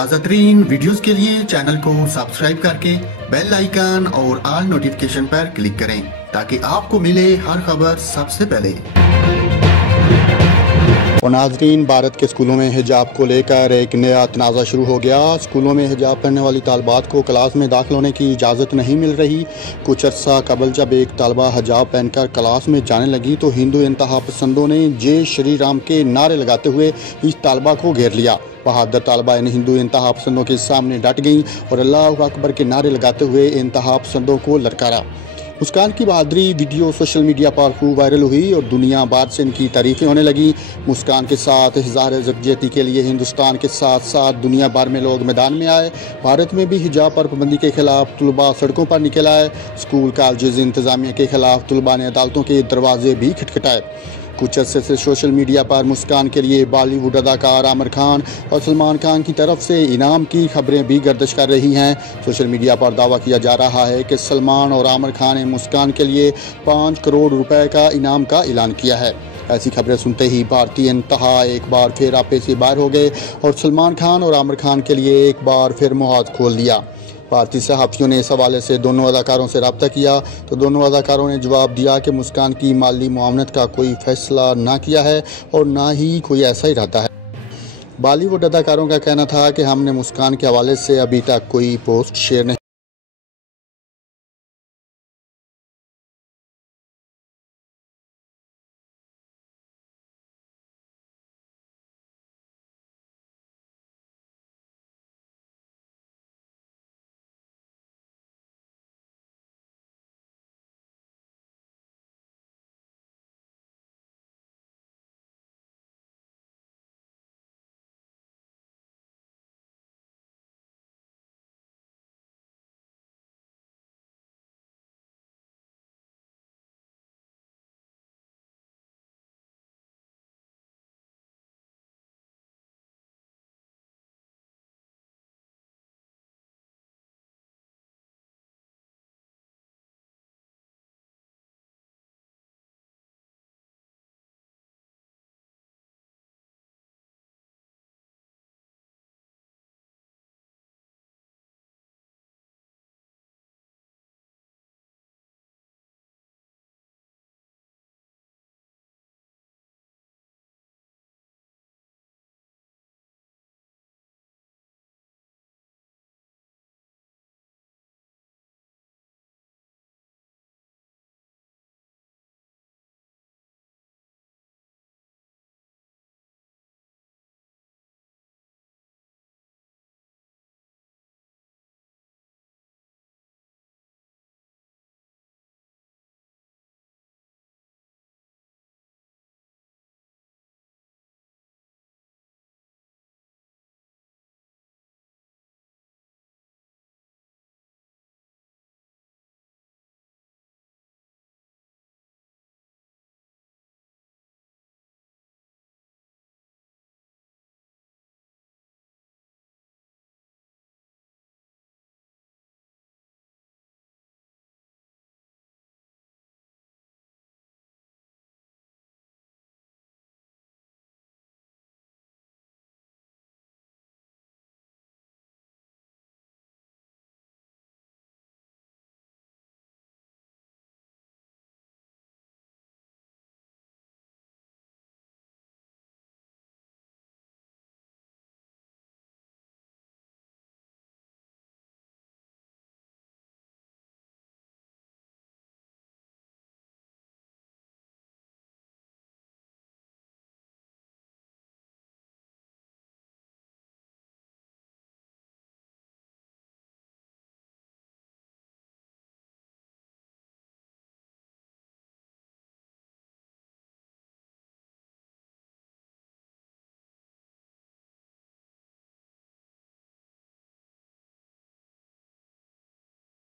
تازہ ترین ویڈیوز کے لیے چینل کو سبسکرائب کر کے بیل آئیکن اور آل نوٹیفیکیشن پر کلک کریں تاکہ آپ کو ملے ہر خبر سب سے پہلے۔ اور ناظرین، بھارت کے اسکولوں میں حجاب کو لے کر ایک نیا تنازع شروع ہو گیا۔ اسکولوں میں حجاب پہننے والی طالبات کو کلاس میں داخل ہونے کی اجازت نہیں مل رہی۔ کچھ عرصہ قبل جب ایک طالبہ حجاب پہن کر کلاس میں جانے لگی تو ہندو انتہا پسندوں نے جے شری رام کے نعرے لگاتے ہوئے اس طالبہ کو گھیر لیا۔ بہادر طالبہ ان ہندو انتہا پسندوں کے سامنے ڈٹ گئیں اور اللہ اکبر کے نعرے لگاتے ہوئے انتہا پسندوں کو للکارا۔ مسکان کی بہادری ویڈیو سوشل میڈیا پر خوب وائرل ہوئی اور دنیا بھر سے ان کی تعریفیں ہونے لگیں۔ مسکان کے ساتھ اظہار یکجہتی کے لیے ہندوستان کے ساتھ ساتھ دنیا بھر میں لوگ میدان میں آئے۔ بھارت میں بھی حجاب پر پابندی کے خلاف طلباء سڑکوں پر نکل آئے۔ اسکول کالجز انتظامیہ کے خلاف طلباء نے عدالتوں کے دروازے بھی کھٹکھٹائے۔ کچھ عرصے سے سوشل میڈیا پر مسکان کے لیے بالی ووڈ اداکار عامر خان اور سلمان خان کی طرف سے انعام کی خبریں بھی گردش کر رہی ہیں۔ سوشل میڈیا پر دعویٰ کیا جا رہا ہے کہ سلمان اور عامر خان نے مسکان کے لیے 5 کروڑ روپے کا انعام کا اعلان کیا ہے۔ ایسی خبریں سنتے ہی بھارتی انتہا ایک بار پھر آپے سے باہر ہو گئے اور سلمان خان اور عامر خان کے لیے ایک بار پھر محاذ کھول دیا۔ بھارتی صحافیوں نے اس حوالے سے دونوں اداکاروں سے رابطہ کیا تو دونوں اداکاروں نے جواب دیا کہ مسکان کی مالی معاونت کا کوئی فیصلہ نہ کیا ہے اور نہ ہی کوئی ایسا ارادہ ہے۔ بالی ووڈ اداکاروں کا کہنا تھا کہ ہم نے مسکان کے حوالے سے ابھی تک کوئی پوسٹ شیئر نہیں